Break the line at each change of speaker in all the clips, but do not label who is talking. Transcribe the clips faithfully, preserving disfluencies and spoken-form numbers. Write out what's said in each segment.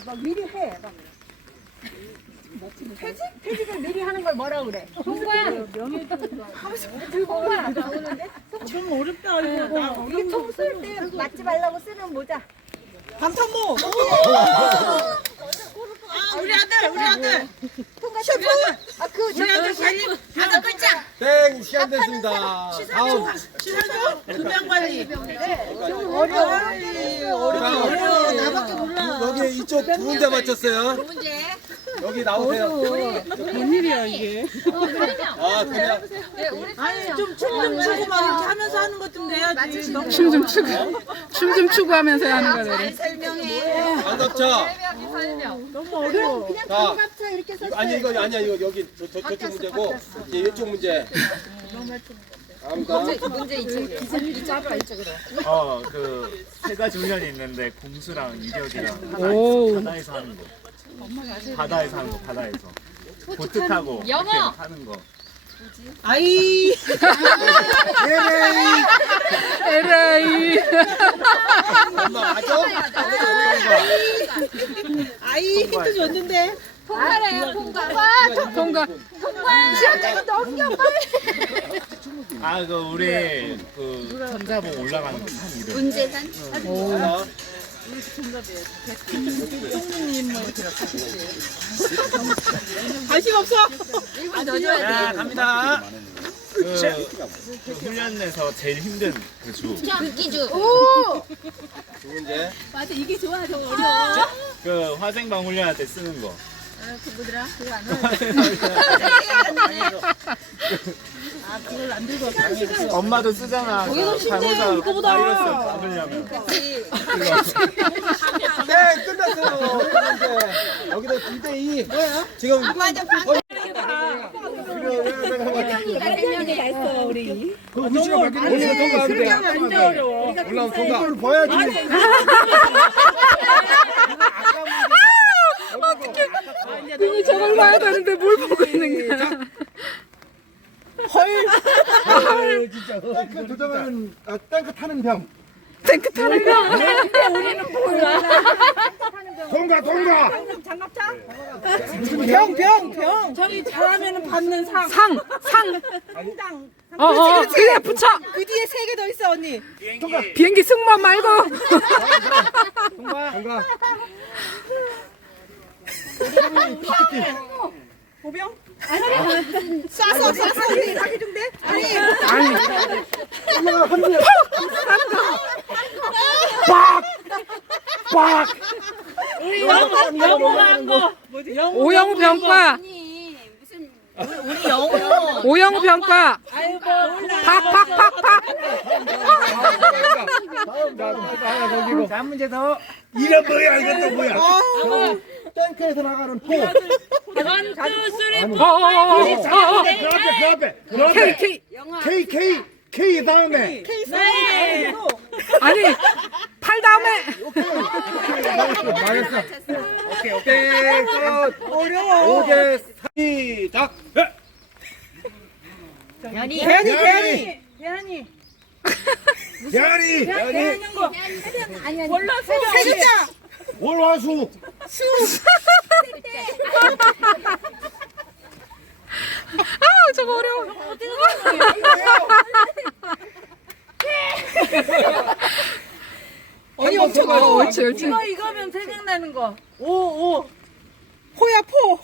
막 미리 해. 막. 퇴직? 퇴직을 미리 하는 걸 뭐라 그래?
통과야.
통과 나오는데?
좀 어렵다. 이거.
이게 통 쓸 때 맞지 말라고 쓰는 모자.
방탄모. 아, 우리 아들, 우리 아들.
통과 셰프. 아그
우리 아들 관리 다섯 글자.
땡 시간 됐습니다. 다음
시설도 금양 관리.
어려워.
어려워. 어려워. 나밖에 몰라.
여기 이쪽 두 문제 맞췄어요.
문제.
여기 나오세요.
웬일이야 이게?
아 그냥
아니 좀 춤 좀 추고 막 이렇게 하면서 하는 것 좀 내야지. 너무
춤 좀 추고 춤 좀 추고 하면서 하는 거래.
반갑죠.
너무 어려워.
그냥
자,
반갑차 이렇게 썼어요.
아니 이거 아니야 이거 여기 저, 저, 저쪽 문제고 이제 이쪽 문제. 다음다.
문제 이쪽이요. 이쪽 이쪽으로.
어, 그 세 가지 훈련이 있는데 공수랑 이격이랑
오.
바다에서 하는 거. 바다에서 하는 거, 바다에서. 보트 타고
영어.
이렇게 하는 거.
아이.
에라이.
엄마 맞아?
아이 힌트 줬는데.
통과래요. 통과.
통과.
지연이가 넘겨 빨리.
아, 그 우리 그 천자봉 올라가는 산 이름.
문제산.
자,
관심 없어.
일분 넣어줘야
자,
돼.
갑니다. 그, 그 훈련에서 제일 힘든 그 주.
기주.
두 문제.
맞아 이게 좋아 더 어려워.
그 화생방 훈련할 때 쓰는 거.
그 뭐더라? 그거 안
엄마도 쓰잖아. 그 잘못하고
이거보다.
바이러스 잡으려면.
네 끝났어요. 두 문제. 여기도 이 대 이. 뭐야? 지금
맞아
어,
그 우지가 바뀌는
그냥
완전 어려워.
올라온 통과. 이걸 봐야지.
눈이 저걸 봐야 되는데 뭘 보고 있는 거야.
헐. 진짜. 탱크 조정하는 아, 탱크 타는 병.
탱크 타는 거.
통과 통과.
장갑차?
병, 병, 병. 저기 잘하면 받는 상.
상, 상.
상당.
어, 어, 그래 붙여.
그 뒤에 세 개 더 있어 언니.
비행기 승무원 말고.
통과.
보병? 아니. 쏴서 쏴서 우리 사기 중대? 아니.
아니.
빡.
영어 영어 한 거. 뭐지? 영어.
오영우 병과.
아니 무슨
우리 영어.
오영우 병과.
아이고 몰라.
팍팍팍팍.
자 문제 더. 이런 뭐야 이것도 뭐야? 탱크에서 나가는 포.
원투 쓰리
어, 어, 어, 어, 어.
그 앞에 그 앞에 그 앞에.
K, K.
K K K 다음에.
네.
아니, 팔 다음에.
망했어. 오케이 오케이. 끝.
어려워.
오개 시작.
연이.
대한이
대한이.
대한이.
대한이. 대한이.
대한이 거.
아니 아니.
몰라 세 글자.
월화수.
아, 저거 어려워.
언니 엄청
어,
어려워.
옳지, 옳지.
이거 이거면 생각나는 거. 오 오. 포야 포.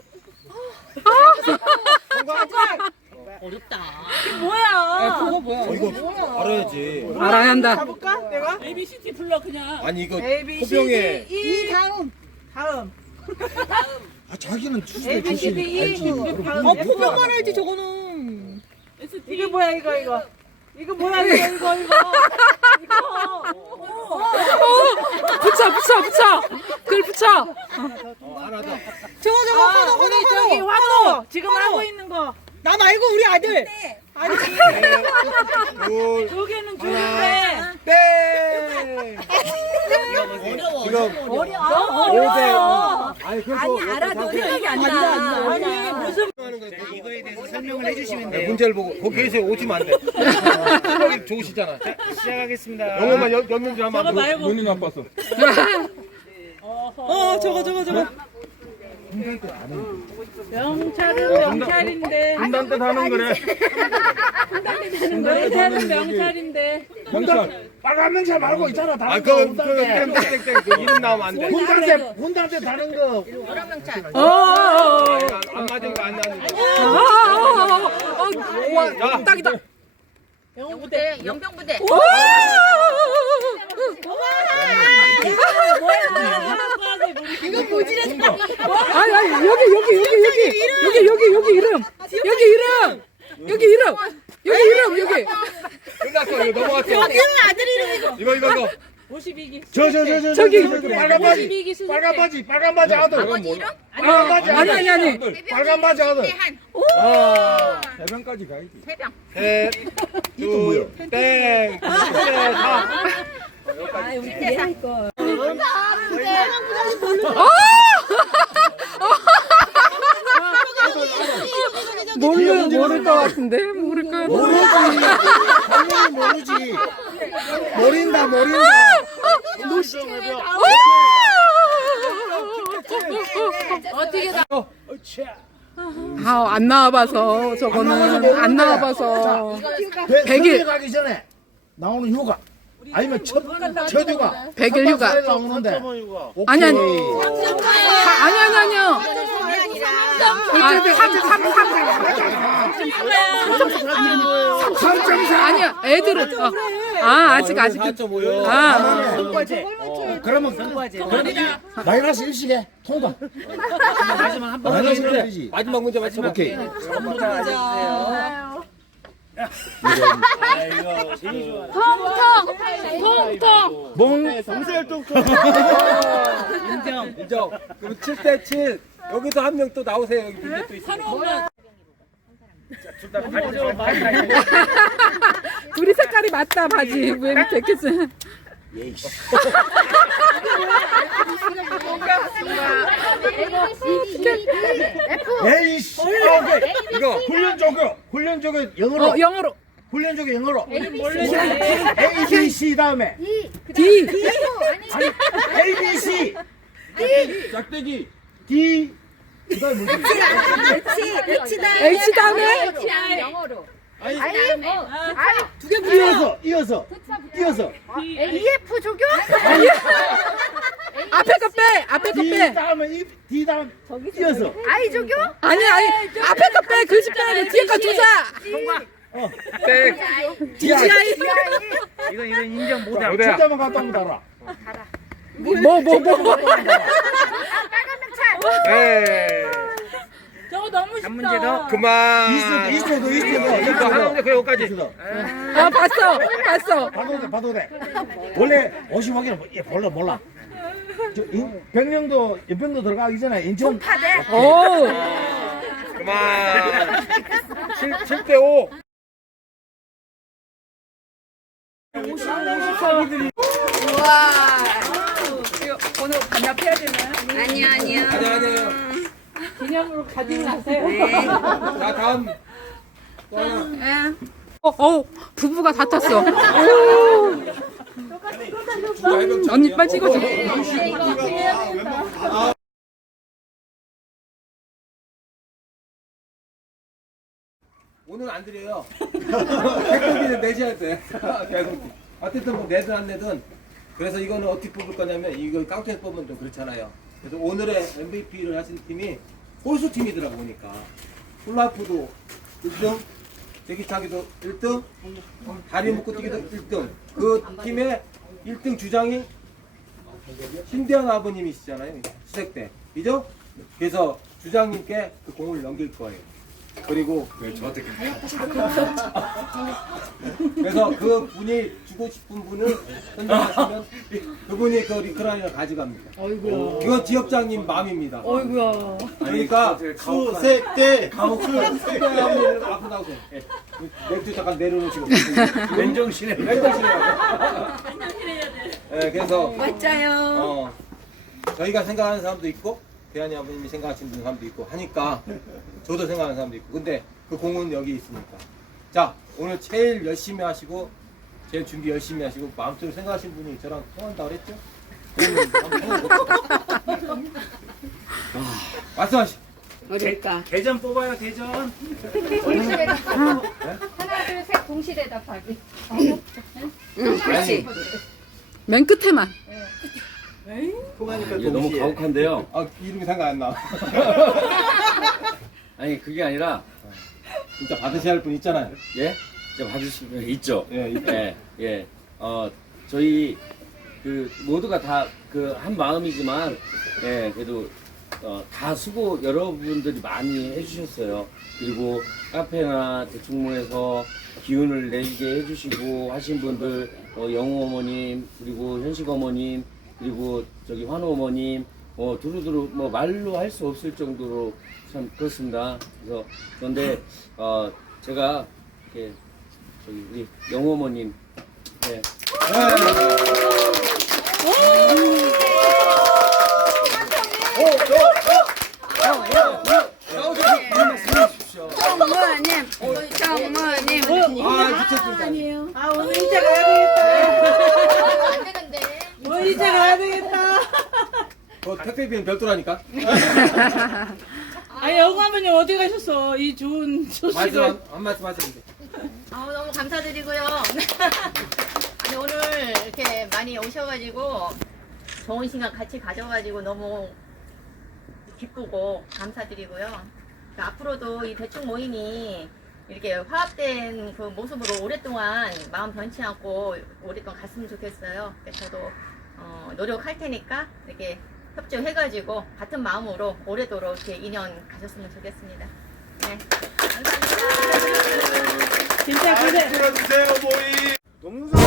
어렵다. 이게 뭐야? 그거 뭐야?
어, 이거 알아야지.
알아야 한다.
가볼까? 내가? A B C D 불러 그냥.
아니 이거
A B C
호병에
D E 다음. 다음.
아 자기는 주시
A B C D E. 어 포병만 알지 저거는. 이게 뭐야 이거 이거. 이거 뭐야 이거 이거 이거. 이거.
어, 붙여, 붙여, 붙여. 그걸 붙여.
어, 알아다.
저거 저거 환호 환호 저기 환호 지금 하고 있는 거. 나 말고 우리 아들. 아니
둘.
저기는 주는데.
땡. 지금
너무
오 대
어려워.
아니 그래도
알아도 생각이 안
안 나.
나.
아니 무슨
이거에 대해서 설명을 해주시면 돼요. 문제를 보고 거기에서 오시면 안 돼. 생각이 좋으시잖아.
시작하겠습니다.
영어만 연, 연명주 하면 안 돼.
말고.
눈이 나빴어.
어 어 저거 저거 저거.
명찰은 명찰인데.
분단 때 하는 거래.
명찰은 명찰인데.
명찰. 빨간 명찰 말고 있잖아.
아,
다른
그,
거.
그,
분단 때.
땡땡땡, 그 이름 나오면 안 돼.
분단 때, 분단 때 다른 거.
어, 어, 어,
안 맞은 거 안 나는 거.
어, 어, 어, 어, 와, 딱이다.
영부대, 영병부대.
와!
이거 보지래.
아니, 아니, 여기, 여기, 여기, 여기, 여기, 여기, 여기 이름. 여기 이름. 여기 이름. 여기 이름, 여기.
끝났어, 이거 넘어갔어.
여기는 아들 이름이고.
이거, 이거, 이거.
저, 저, 저, 저,
저기.
저, 저, 빨간 바지. 빨간 바지, 빨간 바지 아들.
아버지 이름?
빨간 바지
아니,
아들.
아니, 아니.
빨간 바지 아들.
한
아, 해변까지 가야지.
해병.
셋,
이거 뭐야?
둘, 땡, 셋, 다.
모르, 모를 것 같은데? 모를 것 같은데?
모르지. 당연히 모르지. 모른다, 모른다.
어떻게 나? 아, 안 나와봐서 저거는 안 나와봐서 백일.
백일 가기 전에 나오는 휴가. 아니면 첫, 첫 휴가.
백일 휴가.
나오는데.
아니, 아니.
오케이.
아, 아니, 아니, 아니요. 아, 삼, 삼, 삼.
삼 점 사.
아니야, 애들은. 어. 아, 아직, 아직. 아,
그러면 마이너스 일씩에 통과. 마지막 한 번. 마이너스 일이지.
마지막 문제 맞춰.
오케이.
통통! 통통!
몽.
인정, 인정. 그럼 칠 대 칠. 여기도 한 명 또 나오세요. 여기 문제 또 있어.
둘이 색깔이 맞다, 바지. 왜 됐겠어.
에이씨. 오케이. 이거 훈련 조교. 훈련 조교 영어로.
어, 영어로.
훈련 조교 영어로. A B C 다음에.
D.
아니 A B C.
짝대기.
D. 그다음에 뭐지?
H 다음에.
영어로.
아니,
이어서 이어서 이어서
이에프 조교?
앞에 거 빼. 앞에 거
D
빼.
다음에 이 D 다음 이어서.
아이 조교?
아니, 아니. 앞에 거 빼. 글씨 빼야 돼. 뒤에 거 주자.
땡.
D I.
이거, 이거 인정 못 해.
숫자만 갖다 오면 달아.
뭐, 뭐, 뭐.
네.
저거 너무 쉽다.
한 문제 더. 그만.
이스도 이스도 이스도
이거 하나 문제 그 여기까지.
아, 봤어. 봤어.
봐도 돼 봐도 돼. 원래 오십 확인은 뭐- 예, 몰라 몰라. 저 인- 병령도 연병도 들어가기 전에 인천
오.
그만. 칠 대 오.
오늘 반납해야 되나요?
아니야, 아니야.
아니, 아니에요.
기념으로 가지고 가세요.
자, 다음.
어, 어, 부부가 다 탔어. 오. 언니 빨리 찍어줘.
오늘 안 드려요. 택배비는 내셔야 돼. 계속. 어쨌든 뭐 내든 안 내든. 그래서 이거는 어떻게 뽑을 거냐면 이거 깡패 뽑으면 좀 그렇잖아요. 그래서 오늘의 엠브이피를 하신 팀이 홀수 팀이더라고 보니까. 훌라후프도 일 등, 제기차기도 일 등, 다리 묶고 뛰기도 일 등. 그 팀의 일 등 주장이 신대현 아버님이시잖아요. 수색대. 그죠? 그래서 주장님께 그 공을 넘길 거예요. 그리고 왜 저한테 그래서 그 분이 주고 싶은 분을 선정하시면 그분이 그 리크라이너를 가져갑니다.
어이구야.
이건 지역장님 마음입니다.
어이구야.
그러니까 수색대 수색대 앞으로 나오세요. 맥주 잠깐 내려놓으시고 맨정신에 맨정신에. 네, 그래서
맞아요.
어, 저희가 생각하는 사람도 있고 대한이 아버님이 생각하시는 사람도 있고 하니까 저도 생각하는 사람도 있고 근데 그 공은 여기 있으니까 자 오늘 제일 열심히 하시고 제일 준비 열심히 하시고 마음속으로 생각하신 분이 저랑 통한다고 그랬죠? 말씀하시.
어딜까?
대전 뽑아요 대전.
동시에 대답하기. 하나 둘 셋 동시에 대답하기.
그렇지. 맨 끝에만.
통하니까
이게 너무
동시에.
가혹한데요.
아 이름이 생각 안 나.
아니 그게 아니라
진짜 받으셔야 할 분 있잖아요.
예, 진짜 받으실 분 있죠.
예, 있죠.
예, 예. 어 저희 그 모두가 다 그 한 마음이지만 예 그래도 어, 다 수고 여러분들이 많이 해주셨어요. 그리고 카페나 대충문에서 기운을 내게 해주시고 하신 분들 어, 영우 어머님 그리고 현식 어머님 그리고 저기 환호 어머님 어, 두루두루 뭐 말로 할 수 없을 정도로 참 그렇습니다. 그래서 그런데 어, 제가 이렇게 저기 우리 영우 어머님 예.
정모님, 정모님.
아 미쳤습니다.
아 오늘 이제 가야 되겠다.
안 되는데.
오늘 이제 가야 되겠다.
어, 택배비는 별도라니까.
아니 영우 어머님 어디 가셨어? 이 좋은 소식을.
말씀 한, 한 말씀 하시는데.
아, 너무 감사드리고요. 아니, 오늘 이렇게 많이 오셔가지고 좋은 시간 같이 가져가지고 너무 기쁘고 감사드리고요. 앞으로도 이 대충 모임이 이렇게 화합된 그 모습으로 오랫동안 마음 변치 않고 오랫동안 갔으면 좋겠어요. 그래서 저도 어, 노력할 테니까 이렇게 협조해가지고 같은 마음으로 오래도록 이렇게 인연 가셨으면 좋겠습니다. 네, 감사합니다.
진짜 고생.
들어주세요 모임. 동사.